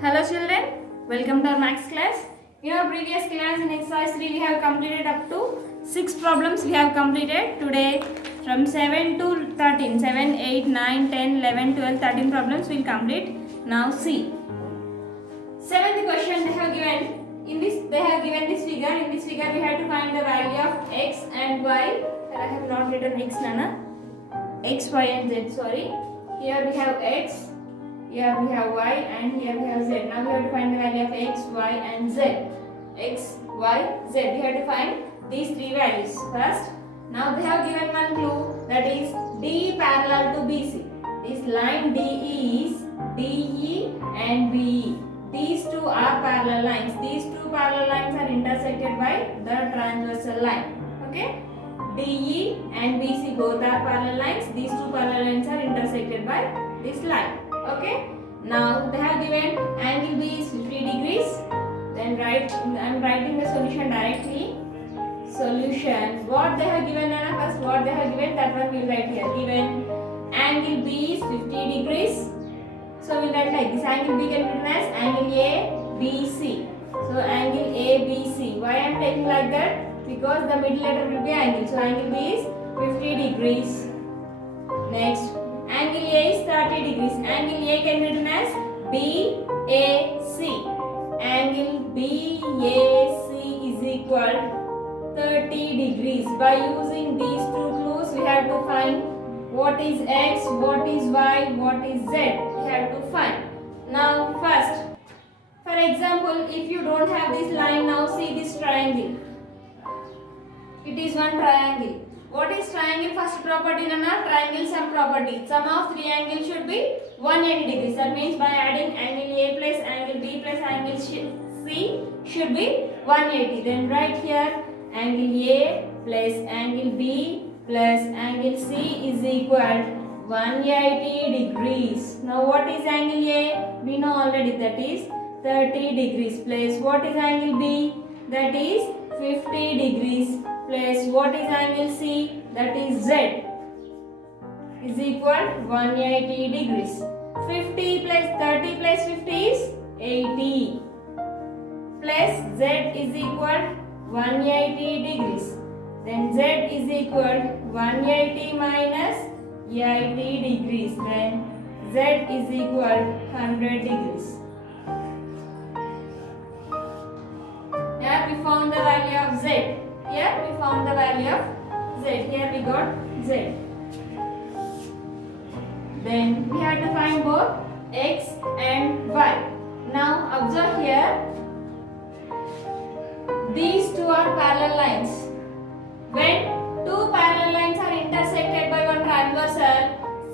Hello children, welcome to our maths class. In our previous class in exercise 3 we have completed up to 6 problems we have completed. Today from 7 to 13, 7, 8, 9, 10, 11, 12, 13 problems we will complete. Now see. Seventh question they have given. They have given this figure. In this figure we have to find the value of x and y. I have not written x nana. X, y and z, sorry. Here we have x. Here we have y and here we have z. Now we have to find the value of x, y and z. X, y, z. We have to find these three values first. Now they have given one clue, that is D parallel to BC. This line DE is DE and BE. These two are parallel lines. These two parallel lines are intersected by the transversal line. Okay? DE and BC both are parallel lines. These two parallel lines are intersected by this line. Okay, now they have given angle B is 50 degrees. Then I am writing the solution directly. Solution, what they have given, first what they have given, that one we will write here. Given angle B is 50 degrees. So we will write like this. Angle B can be written as angle ABC. So angle ABC. Why I am taking like that? Because the middle letter will be angle. So angle B is 50 degrees. Next, angle A is 30 degrees. Angle A can be written as BAC. Angle BAC is equal 30 degrees. By using these two clues, we have to find what is x, what is y, what is z. We have to find. Now first, for example, if you don't have this line, now see this triangle. It is one triangle. What is triangle first property, Nana? Triangle sum property. Sum of three angles should be 180 degrees. That means by adding angle A plus angle B plus angle C should be 180. Then write here angle A plus angle B plus angle C is equal 180 degrees. Now what is angle A? We know already, that is 30 degrees plus what is angle B? That is 50 degrees. Plus what is angle C, that is Z, is equal 180 degrees. 50 plus 30 plus 50 is 80. Plus Z is equal 180 degrees. Then Z is equal 180 minus 80 degrees. Then Z is equal 100 degrees. Here we found the value of Z. Here we found the value of Z. Here we got Z. Then we have to find both x and y. Now observe here. These two are parallel lines. When two parallel lines are intersected by one transversal,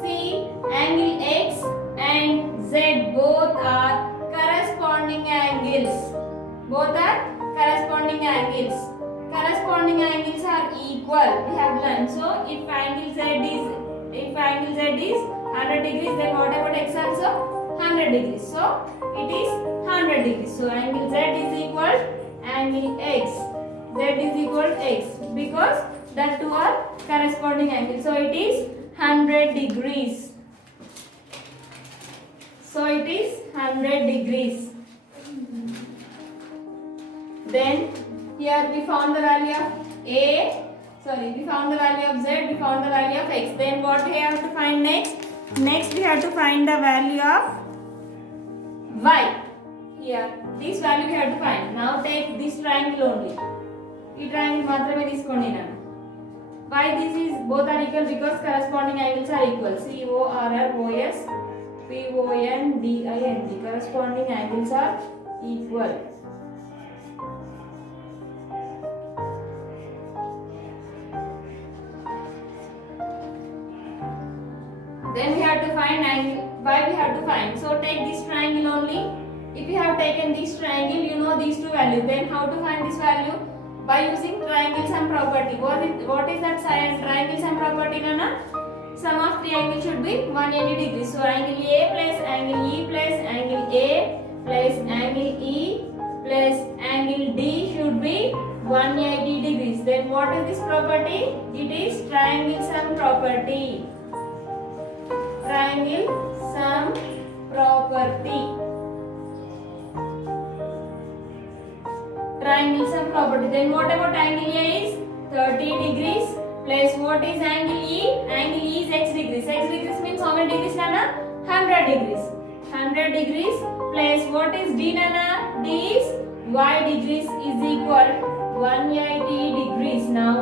see angle x and z both are corresponding angles. Both are corresponding angles. Corresponding angles are equal. We have learned. So if angle Z is 100 degrees, then what about x also? 100 degrees. So it is 100 degrees. So angle Z is equal angle x. Z is equal x because the two are corresponding angles. So it is 100 degrees. So it is 100 degrees. Then here we found the value of we found the value of Z, we found the value of X. Then what we have to find next? Next we have to find the value of Y. Here, this value we have to find. Now take this triangle only. This triangle matrame iskondi nanu. Why this is both are equal? Because corresponding angles are equal. CORR, OS, PON, DING. Corresponding angles are equal. Then we have to find angle. Why we have to find? So take this triangle only. If you have taken this triangle, you know these two values. Then how to find this value? By using triangle sum property. What is that triangle sum property, Nana? Sum of three angles should be 180 degrees. So angle A plus angle E plus angle A plus angle E plus angle D should be 180 degrees. Then what is this property? It is triangle sum property. Triangle sum property. triangle sum property. Then what about angle A is 30 degrees plus what is angle E? Angle E is x degrees. X degrees means how many degrees, Nana? 100 degrees. 100 degrees plus what is D, Nana? D is y degrees is equal 180 degrees. Now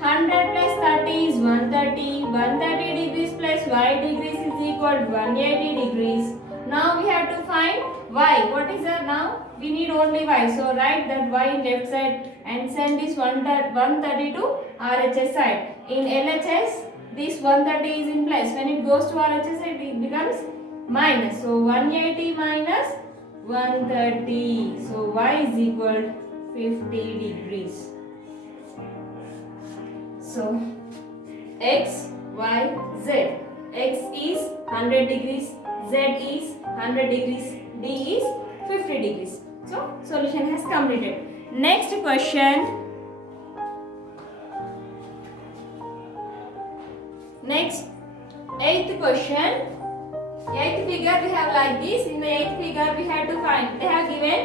100 plus 30 is 130. 130 degrees plus y degrees is equal to 180 degrees. Now we have to find y. What is that now? We need only y. So write that y in left side and send this 130 to RHS side. In LHS, this 130 is in plus. When it goes to RHS side, it becomes minus. So 180 minus 130. So y is equal to 50 degrees. So x, y, z. X is 100 degrees, z is 100 degrees, d is 50 degrees. So solution has completed. Next question. Next, eighth question. Eighth figure we have like this. In the eighth figure we have to find. They have given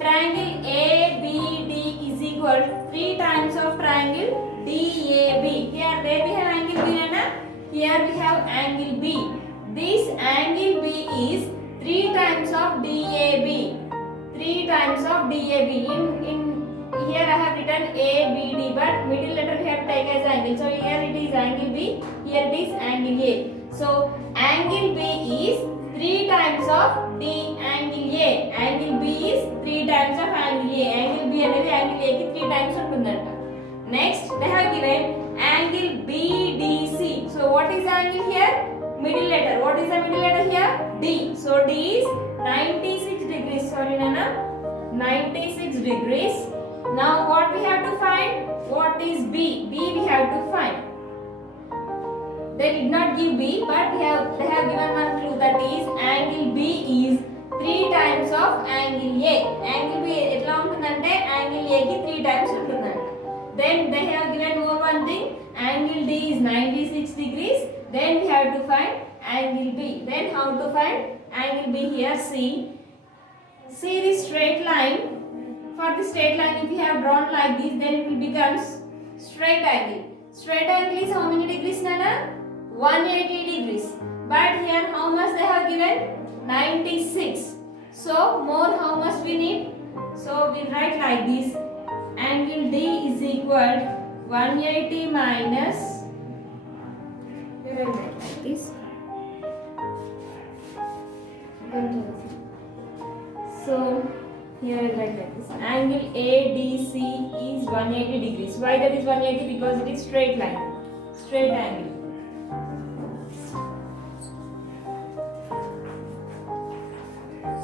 triangle ABD is equal to 3 times of triangle DAB. Here there we have angle B, Nana. Here we have angle B. This angle B is 3 times of DAB. 3 times of DAB. In here I have written ABD, but middle letter we have to take as angle. So here it is angle B. Here it is angle A. So angle B is 3 times of D angle A. Angle B is 3 times of angle A. Angle B అనేది angle A కి 3 times ఉంటుందంట. Next, they have given angle BDC. So what is angle here? Middle letter. What is the middle letter here? D. So D is 96 degrees. Sorry, Nana. 96 degrees. Now what we have to find? What is B? B we have to find. They did not give B, but they have given one clue, that is angle B is 3 times of angle A. Angle B ఎట్లా ఉంటుందంటే angle A కి 3 times ఉంటుందంట. Then they have given more one thing, angle D is 96 degrees. Then we have to find angle B. Then how to find angle B here? See this straight line. For the straight line, if you have drawn like this, then it will becomes straight angle. Straight angle is how many degrees, Nana? 180 degrees. But here how much they have given? 96. So more how much we need? So we write like this. Angle D is equal 180 minus, here I write like this. So here I write like this. Angle ADC is 180 degrees. Why that is 180? Because it is straight line. Straight angle.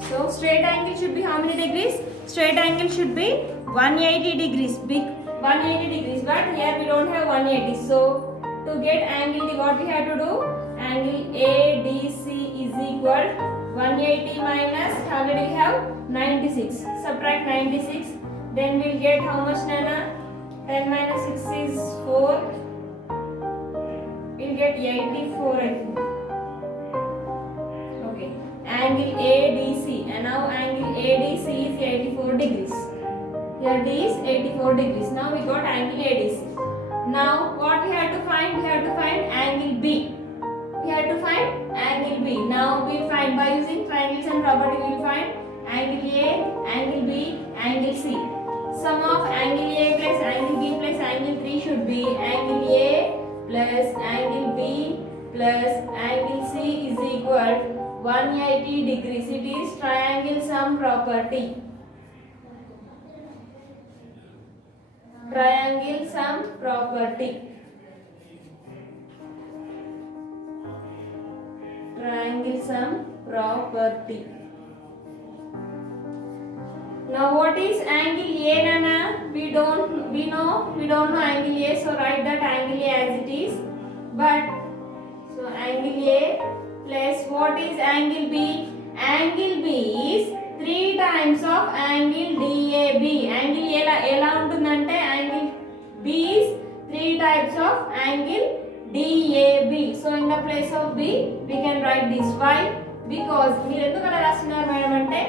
So straight angle should be how many degrees? Straight angle should be 180 degrees. Big 180 degrees. But here we don't have 180. So to get angle D, what we have to do? Angle ADC is equal 180 minus, how many we have? 96. Subtract 96. Then we'll get how much, Nana? 10 minus 6 is 4. We'll get 84, I think. Okay. Angle ADC. And now angle ADC is 84 degrees. Here D is 84 degrees. Now we got angle ADC. Now what we have to find? We have to find angle B. We have to find angle B. Now we will find by using triangles and property. We will find angle A, angle B, angle C. Sum of angle A plus angle B plus angle 3 should be angle A plus angle B plus angle C is equal 180 degrees. It is triangle sum property. Triangle sum property. Triangle sum property. Now what is angle A, Nana? We don't know angle A, so write that angle A as it is. But so angle A plus what is angle B? Angle B is 3 times of angle DAB. Angle A ఎలా ఉంటుందంటే angle B is 3 types of angle DAB. So in the place of B we can write this. Why? Because మీరు ఎందుకు అలా రాస్తున్నారు madam అంటే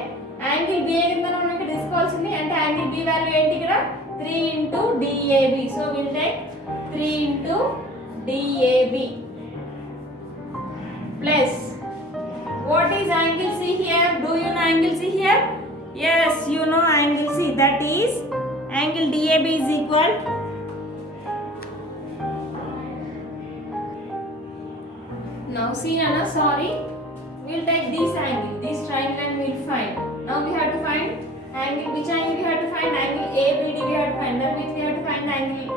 angle B కింద మనం ఇక్కడ తీసుకోవాల్సిన వచ్చింది అంటే యాంగిల్ బి వాల్యూ ఏంటి ఇక్కడ 3 into DAB. So we'll take 3 into DAB plus what is angle C here? Do you know angle C here? Yes, you know angle C. That is angle DAB is equal. Now see Nana, sorry. We'll take this angle, this triangle and we'll find. Now we have to find angle. Which angle we have to find? Angle ABD we have to find. That means we have to find the angle.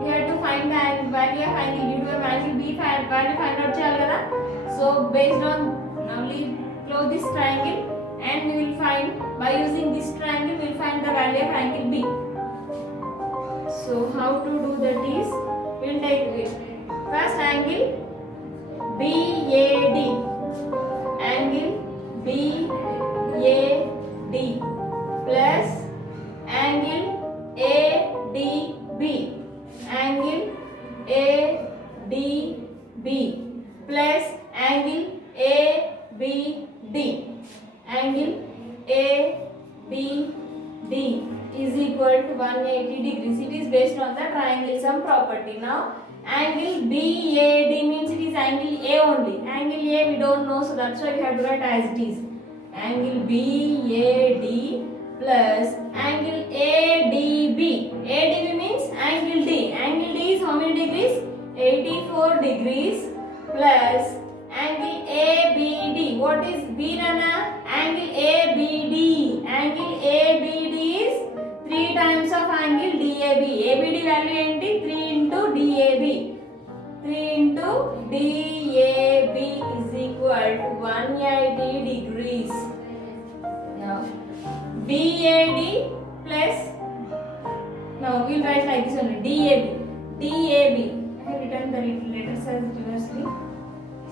We have to find the angle value of angle due to angle B value find out cheyali kada. So based on now we close this triangle and we will find by using this triangle we will find the value of angle B. So how to do that is we will take first angle BAD. Angle BAD plus angle ADB. Angle ADB plus angle ABD. Angle ABD is equal to 180 degrees. It is based on the triangle sum property. Now angle BAD means it is angle A only. Angle A we don't know, so that's why we have to write as it is. Angle BAD plus angle ADB. ADB means angle D. Angle D is how many degrees? 84 degrees plus angle ABD. What is B Nana? Angle ABD. Angle ABD is 3 times of angle DAB. ABD value enti 3 into DAB. 3 into DAB is equal to 180 degrees. Now BAD plus, now we'll write like this only, DAB. DAB. I have written the letters as reversely.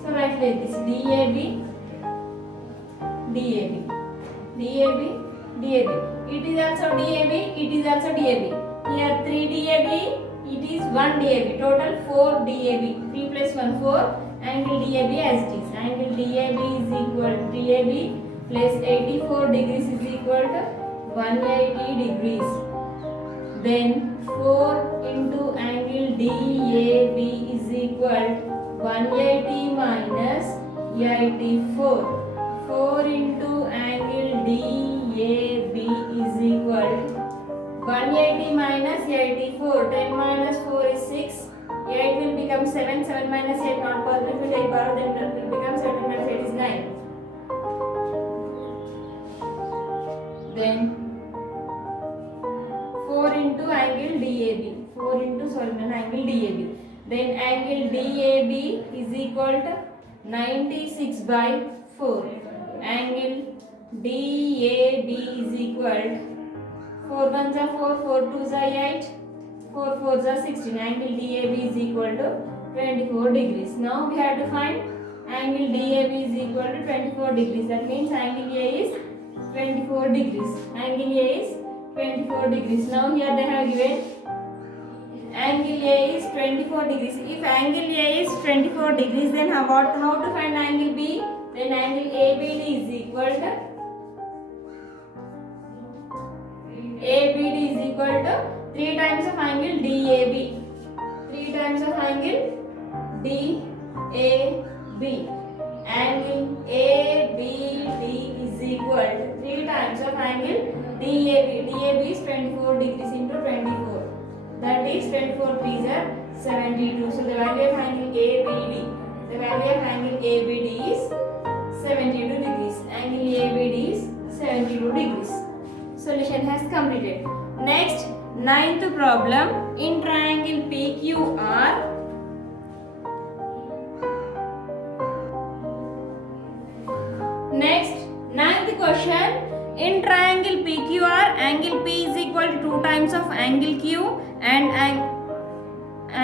So write like this, DAB, DAB, DAB, DAB. It is also DAB, it is also DAB. Here 3 DAB, it is 1 DAB. Total 4 DAB. 3 plus 1, 4. Angle DAB as it is. Angle DAB is equal to DAB plus 84 degrees is equal to 180 degrees. Then 4 into angle DAB is equal to 180 minus 84. 4 into angle DAB is equal to 180 minus 84. 10 minus 4 is 6. 8 will become 7. 7 minus 8 not possible. If we take borrow, then it will become 7 minus 8 is 9. Then 4 into angle DAB. 4 into angle DAB. Then angle DAB is equal to 96 by 4. Angle DAB is equal to 4 1s are 4, 4 2s are 8, 4 4s are 16. Angle DAB is equal to 24 degrees. Now we have to find angle DAB is equal to 24 degrees. That means angle A is 24 degrees. Angle A is 24 degrees. Now here they have given angle A is 24 degrees. If angle A is 24 degrees, then how to find angle B? Then angle ABD is equal to ABD is equal to 3 times of angle DAB. 3 times of angle DAB. Angle ABD is equal to 3 times of angle DAB. DAB is 24 degrees into 24. That is 24 P's are 72. So the value of angle ABD, the value of angle ABD is 72 degrees. Angle ABD is 72 degrees. Solution has completed. Next, 9th problem. In triangle PQR, next 9th question. In triangle PQR, angle P is equal to 2 times of angle Q and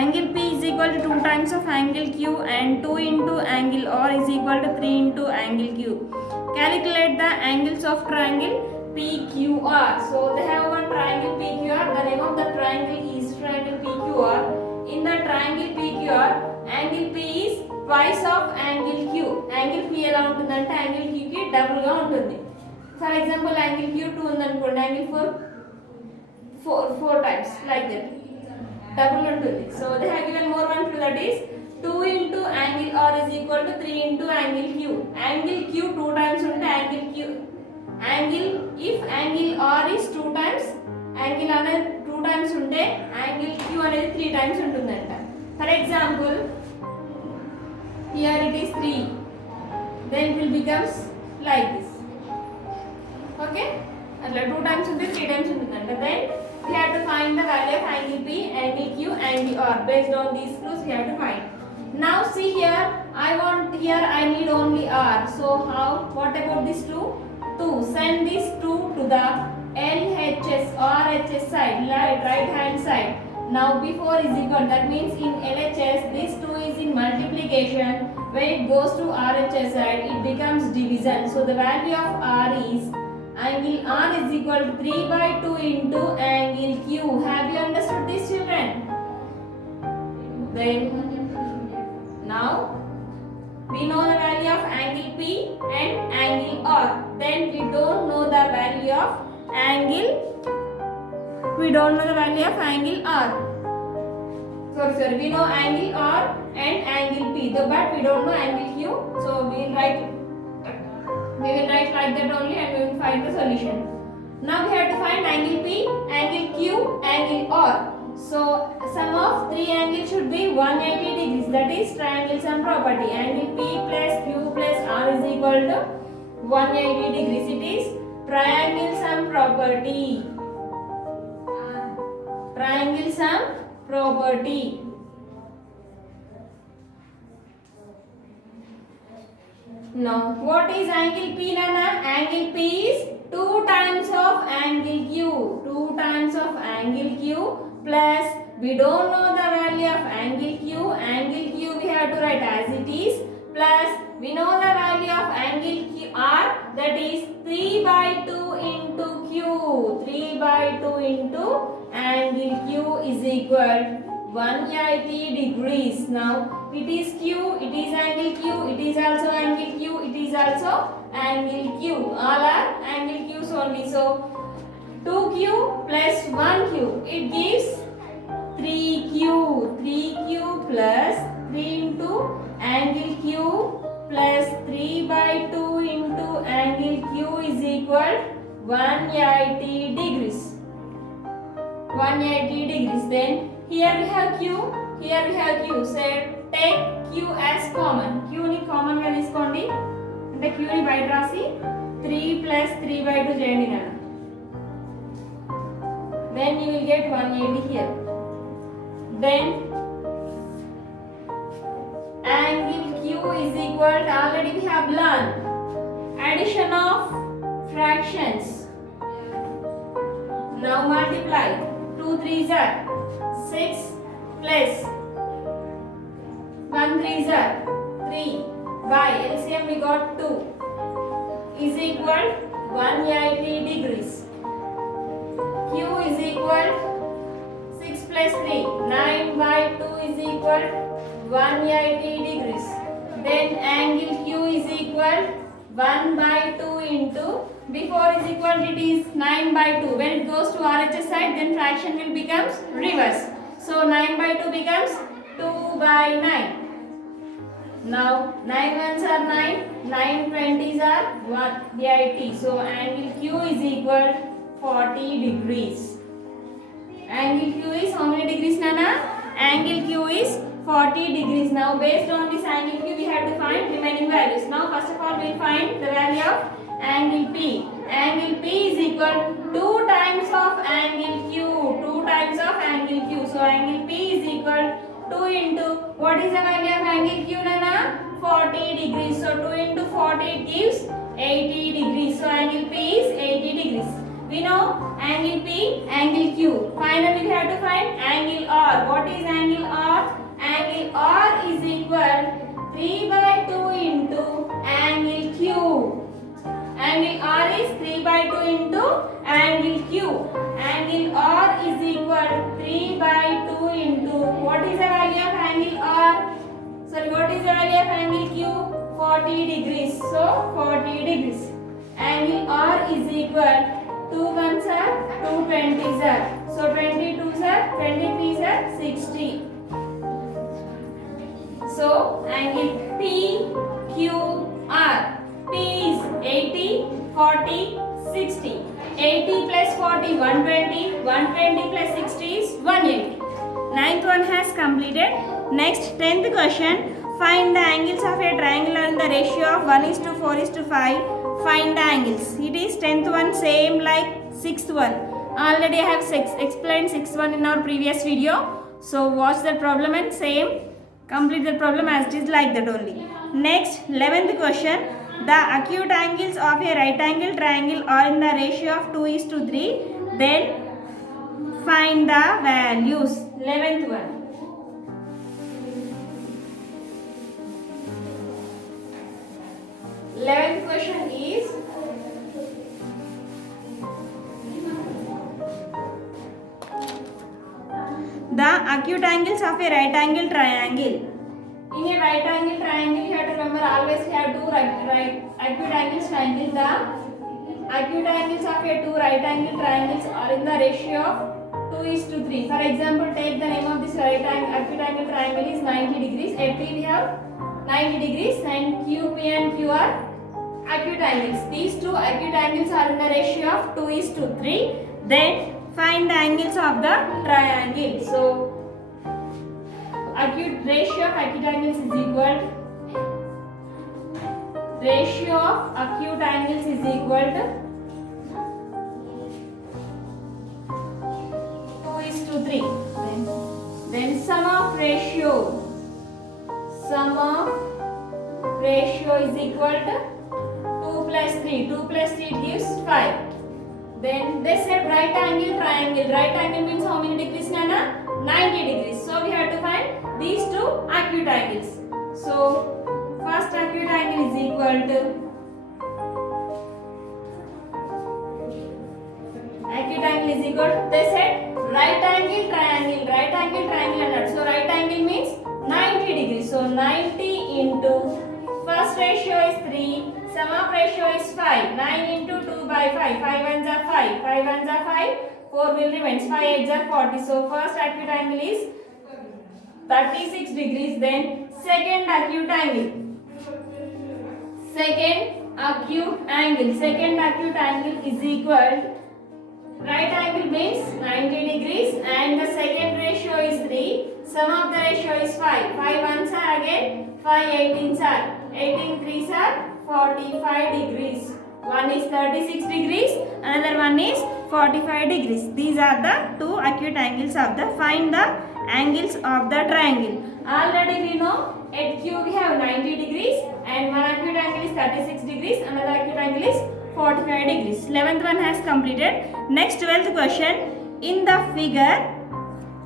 angle P is equal to 2 times of angle Q and 2 into angle R is equal to 3 into angle Q. Calculate the angles of triangle PQR. So they have one triangle PQR. The name of the triangle is triangle PQR. In the triangle PQR, angle P is twice of angle Q. Angle P ఎలా ఉంటుందంటే angle Q కి double గా ఉంటుంది. For example, angle Q 2 ఉందనుకోండి, angle 4 times like that. Double ఉంటుంది. So they have given more one clue, that is 2 into angle R is equal to 3 into angle Q. Angle Q 2 times ఉంటే if angle R is 2 times, angle అనేది 2 times ఉంటే angle Q అనేది 3 times ఉంటుందంట. For example, here it is 3, then it will becomes like this. Okay, అట్లా 2 times ఉంటే 3 times ఉంటుందంట. Then we have to find the value of angle P, angle Q, angle R. Based on these clues we have to find. Now see here, I need only R. So how? What about this 2? 2. Send this 2 to the LHS or RHS side, right hand side. Now before is equal, that means in LHS this 2 is in multiplication. When it goes to RHS side, it becomes division. So the value of R is angle R is equal to 3 by 2 into angle Q. Have you understood this, children? Then now we know the value of angle P and angle R. Then we don't know the value of angle R. Sorry, we know angle R and angle P, but we don't know angle Q. So we will write like that only, and we will find the solution. Now we have to find angle P, angle Q, angle R. So sum of 3 angles should be 180 degrees. That is triangle sum property. Angle P plus Q plus R is equal to 180 degrees. It is triangle sum property. Triangle sum property. Now what is angle P, Nana? Angle P is 2 times of angle Q. 2 times of angle Q plus we don't know the value of angle Q. Angle Q we have to write as it is, plus we know the value of angle Q R, that is 3 by 2 into Q. 3 by 2 into angle Q is equal 180 degrees. Now it is Q, it is angle Q, it is also angle Q, it is also angle Q. All are angle Q's only. So 2Q plus 1Q, it gives 3Q. 3Q plus 3 into angle Q plus 3 by 2 into angle Q is equal 180 degrees. 180 degrees. Then here we have Q, here we have Q. So take Q as common. Q ni common ga తీసుకోండి, అంటే Q ని బయట రాసి 3 plus 3 by 2 చేయండి నాన్న. Then you will get 180 here. Then angle Q is equal to, already we have learned, addition of fractions. Now multiply. 2 3s are 6 plus 1 3s are 3 by LCM we got 2 is equal 180 degrees. Q is equal 6 plus 3, 9 by 2 is equal 180 degrees. Then angle Q is equal 1 by 2 into, before is equal it is 9 by 2. When it goes to RHS side, then fraction will becomes reverse. So 9 by 2 becomes 2 by 9. Now 9 ones are 9, 9 20s are 180. So angle Q is equal 40 degrees. Angle Q is how many degrees, Nana? Angle Q is 40 degrees. Now based on this angle Q we have to find remaining values. Now first of all we will find the value of angle P. Angle P is equal to 2 times of angle Q. 2 times of angle Q. So angle P is equal 2 into, what is the value of angle Q, Nana? 40 degrees. So 2 into 40 gives 80 degrees. So angle P is 80 degrees. We know angle P, angle Q. Finally we have to find angle R. What is angle R? Angle R is equal 3 by 2 into angle Q. Angle R is 3 by 2 into angle Q. Angle R is equal 3 by 2 into, what is the value of angle R? Sorry, what is the value of angle Q? 40 degrees. So 40 degrees. angle R is equal 2 ones are 2 20s are. So 22s are 23s are 60. So angle PQR. P is 80, 40, 60. 80 plus 40 120. 120 plus 60 is 180. Ninth one has completed. Next 10th question. Find the angles of a triangle in the ratio of 1:4:5. Find the angles. It is 10th one same like 6th one. Already I have explained 6th one in our previous video. So watch the problem and same complete the problem as it is like that only. Next 11th question. The acute angles of a right angle triangle are in the ratio of 2:3. Then find the values. 11th one. 11th question is the acute angles of a right angle triangle. In a right angle triangle, you have to remember always we have two acute angles triangle. The acute angles of a two right angle triangles are in the ratio of 2:3. For example, take the name of this acute angle triangle is 90 degrees. At P we have 90 degrees and QP and QR acute angles. These two acute angles are in the ratio of 2:3. Then find the angles of the triangle. So ratio of acute angles is equal to 2:3. Then sum of ratio is equal to 2 plus 3. 2 plus 3 gives 5. Then they said right angle triangle. Right angle means how many degrees, Nana? 90 degrees. So we have to find these two acute angles. So first acute angle is equal to they said right angle triangle. Right angle triangle and so right angle means 90 degrees. So 90 into first ratio is 3. Sum of ratio is 5. 9 into 2 by 5. 5 ones are 5. 5 ones are 5. 4 will remain. 5 8s are 40. So first acute angle is 36 degrees. Then second acute angle. Second acute angle is equal. Right angle means 90 degrees and the second ratio is 3. Sum of the ratio is 5. 5 ones are again 5 18s are. 18 3s are 45 degrees. One is 36 degrees, another one is 45 degrees. These are the two acute angles of the. Find the angles of the triangle. Already we know at Q we have 90 degrees and one acute angle is 36 degrees, another acute angle is 45 degrees. 11th one has completed. Next 12th question. In the figure,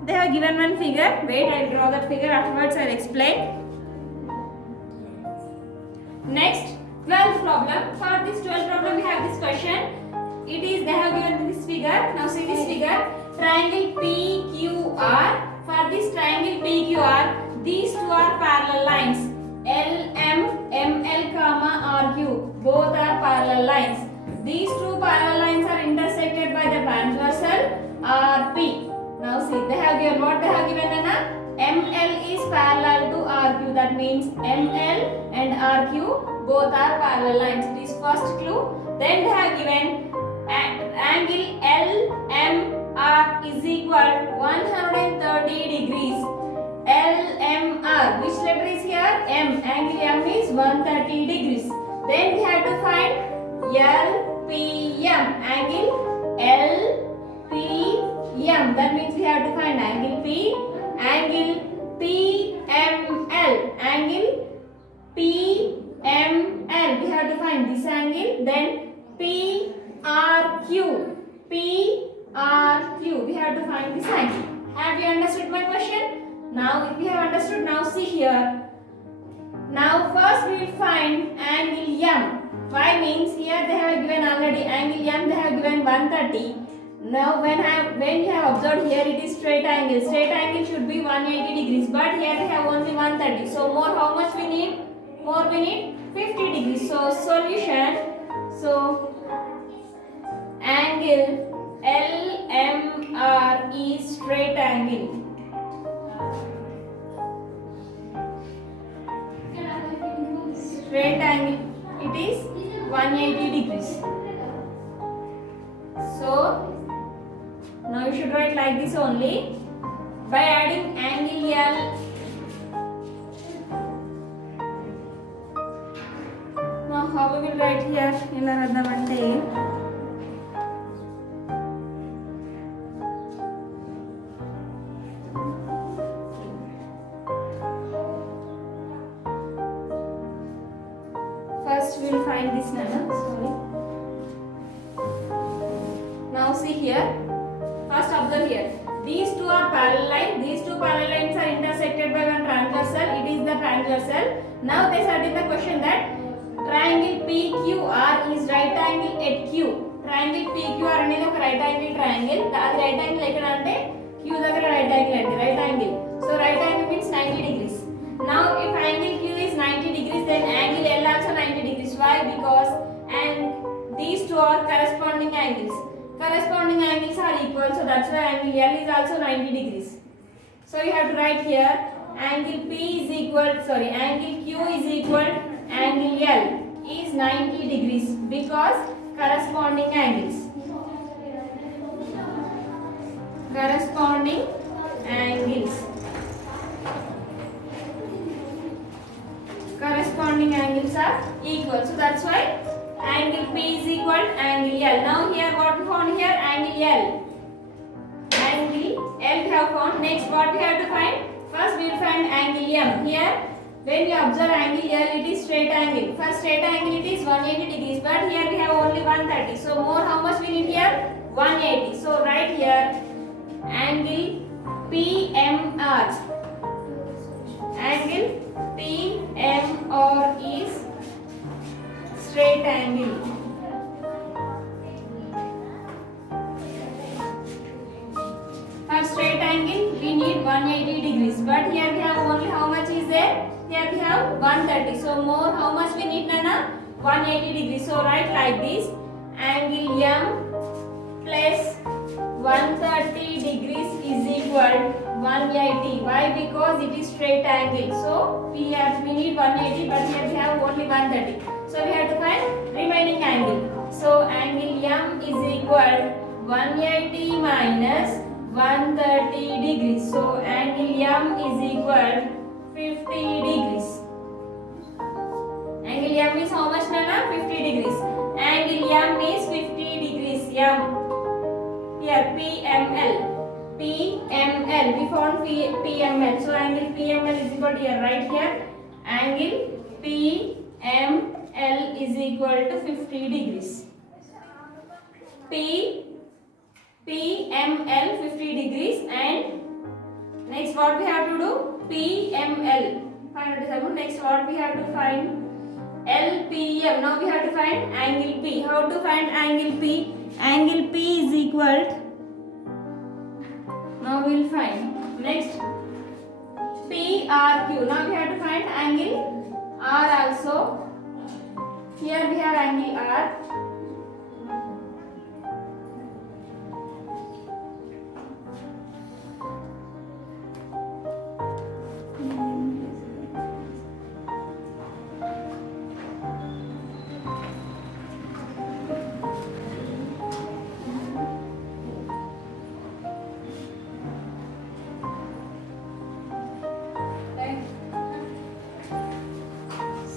they have given one figure. Wait, I will draw that figure. Afterwards I will explain. Next 12th problem. For this 12th problem we have this question. It is they have given this figure. Now see this figure. Triangle PQR. For this triangle PQR, these two are parallel lines. LM, ML, RQ. Both are parallel lines. These two parallel lines are intersected by the transversal RP. Now see, they have given what they have given, Nana? ML is parallel to RQ. That means ML and RQ both are parallel lines. It is first clue. Then they have given angle LMR is equal 130 degrees. LMR. Which letter is here? M. Angle M is 130 degrees. Then we have to find LPM. Angle LPM. That means we have to find angle P. Angle PML. Angle PML. We have to find this angle. Then PRQ. PRQ. We have to find this angle. Have you understood my question? Now if you have understood, now see here. Now first we will find angle M. Why means here they have given already angle M, they have given 130. Now when you have observed here it is straight angle. Straight angle should be 180 degrees, but here they have only 130. So more how much we need? More we need 50 degrees. So solution So angle LMR is straight angle. Straight angle, it is 180 degrees. So now you should write like this only. By adding angle L, now how we will write here? ఇలా రాద్దామంటే first we will find this nana. Sorry. Now see here. First observe here. These two are parallel lines. These two parallel lines are intersected by one transversal. It is the transversal. Now they said in the question that triangle PQR is right angle at Q. Triangle PQR అనేది ఒక right angle triangle. అది right angle ఎక్కడ అంటే Q దగ్గర right angle అంటే right angle. So right angle means 90 degrees. Now if angle Q is 90 degrees, then angle L also 90 degrees. Why? Because and these two are corresponding angles. Corresponding angles are equal, so that's why angle L is also 90 degrees. So you have to write here angle P is equal, sorry, angle Q is equal angle L is 90 degrees because corresponding angles. Corresponding angles. Corresponding angles are equal, so that's why angle P is equal angle L. Now here what we found here? Angle L. Angle L we have found. Next what we have to find? First we will find angle M. Here when you observe angle L, it is straight angle. For straight angle it is 180 degrees, but here we have only 130. So more how much we need here? 180. So write here angle PMR. Angle PMR is straight angle. For straight angle we need 180 degrees, but here we have only how much is there? Here we have 130. So more how much we need, Nana? 180 degrees. So write like this angle M plus 130 degrees is equal 180. Why? Because it is straight angle. So we need 180, but here we have only 130. So we have to find remaining angle. So angle M is equal 180 minus 130 degrees. So angle M is equal 50 degrees. Angle M is how much, Nana? 50 degrees. Angle M is 50 degrees. M. Here PML. PML. We found PML. So angle PML is equal to here. Right here. Angle PML is equal to 50 degrees. PML 50 degrees, and next what we have to do? PML. Find out. Next what we have to find? LPM. Now we have to find angle P. How to find angle P? Angle P is equal. Now we will find next PRQ. Now we have to find angle R also. Here we have angle R.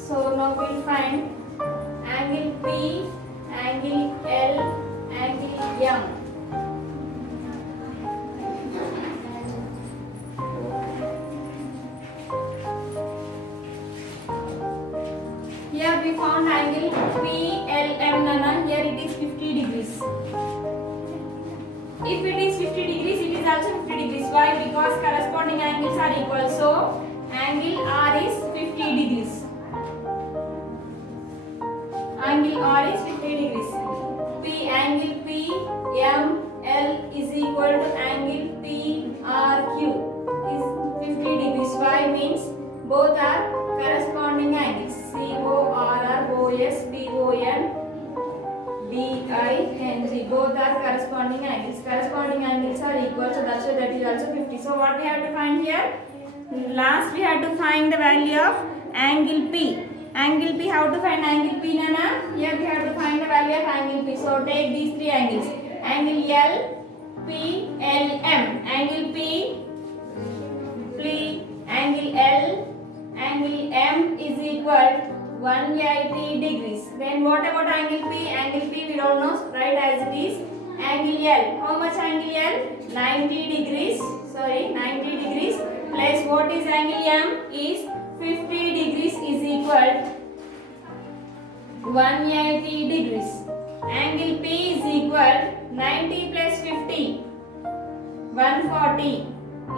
So now we will find angle P, angle L, angle M. Here we found angle PLM, Nana. Here it is 50 degrees. If it is 50 degrees, it is also 50 degrees. Why? Because corresponding angles are equal. So angle R is 50 degrees. Angle R is 50 degrees. Angle P M L is equal to angle P R Q is 50 degrees. Why? Means both are corresponding angles. CORR, OS, PON corresponding angles. Corresponding angles are equal, so that's why that is also 50. So what we have to find here? Last we have to find the value of angle P. Angle P, how to find angle P, Nana? Here we have to find the value of angle P. So take these three angles. Angle L, P, L, M. Angle P, angle L, angle M is equal 180 degrees. Then what about angle P? Angle P we don't know, right, as it is. Angle L, how much angle L? 90 degrees. Sorry, 90 degrees. Plus what is angle M? Is 50 degrees is equal 180 degrees. Angle P is equal 90 plus 50, 140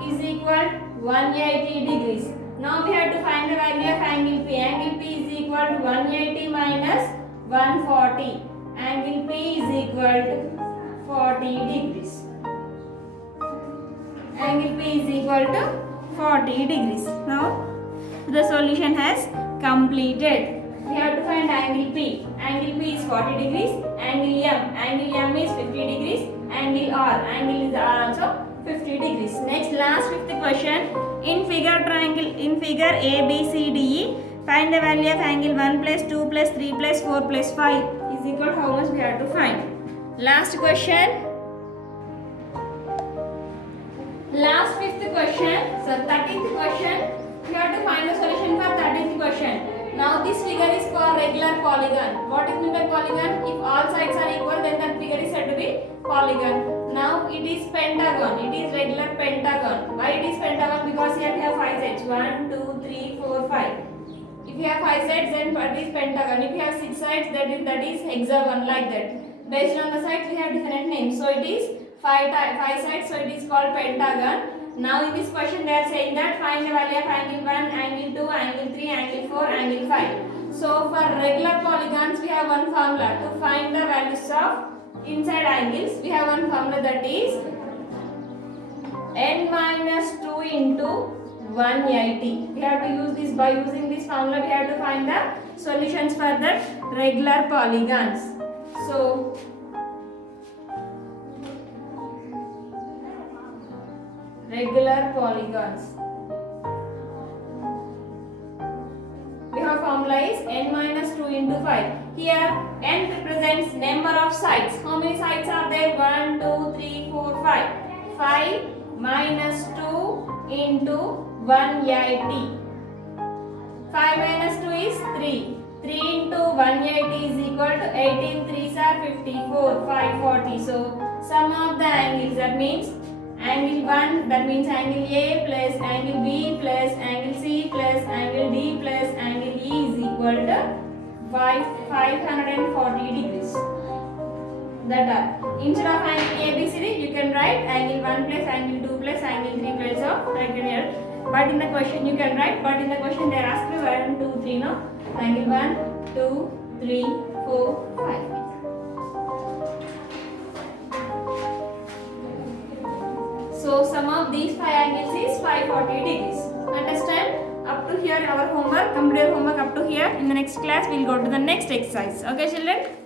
is equal 180 degrees. Now we have to find the value of angle P. Angle P is equal to 180 minus 140. Angle P is equal to 40 degrees. Angle P is equal to 40 degrees. Now the solution has completed. We have to find angle P. Angle P is 40 degrees. Angle M is 50 degrees. Angle R is also 50 degrees. Next, last fifth question. In figure A, B, C, D, E, find the value of angle 1 plus 2 plus 3 plus 4 plus 5 is equal to how much we have to find. Last question. Last fifth question. So 13th question. We have to find the solution for 13th question. Now this figure is called regular polygon. What is meant by polygon? If all sides are equal, then that figure is said to be polygon. Now it is pentagon. It is regular pentagon. Why it is pentagon? Because here we have 5 sides. 1, 2, 3, 4, 5. If you have 5 sides, then it is pentagon. If you have 6 sides, that is hexagon, like that. Based on the sides, we have different names. So it is 5 sides. So it is called pentagon. Now in this question they are saying that find the value of angle 1, angle 2, angle 3, angle 4, angle 5. So for regular polygons we have one formula to find the values of inside angles. We have one formula, that is n minus 2 into 180. We have to use this. By using this formula we have to find the solutions for the regular polygons. So regular polygons. We have formula is n minus 2 into 5. Here n represents number of sides. How many sides are there? 1, 2, 3, 4, 5. 5 minus 2 into 180. 5 minus 2 is 3. 3 into 180 is equal to 18 3s are 54, 540. So sum of the angles, that means angle 1, that means angle A plus angle B plus angle C plus angle D plus angle E is equal to 540 degrees. That are, instead of angle ABCD, you can write angle 1 plus angle 2 plus angle 3 plus of right here. But in the question you can write, but in the question they are asking 1, 2, 3, no? Angle 1, 2, 3, 4, 5. So sum of these 5 angles is 540 degrees. Understand? Up to here our homework, complete homework up to here. In the next class we will go to the next exercise. Okay children?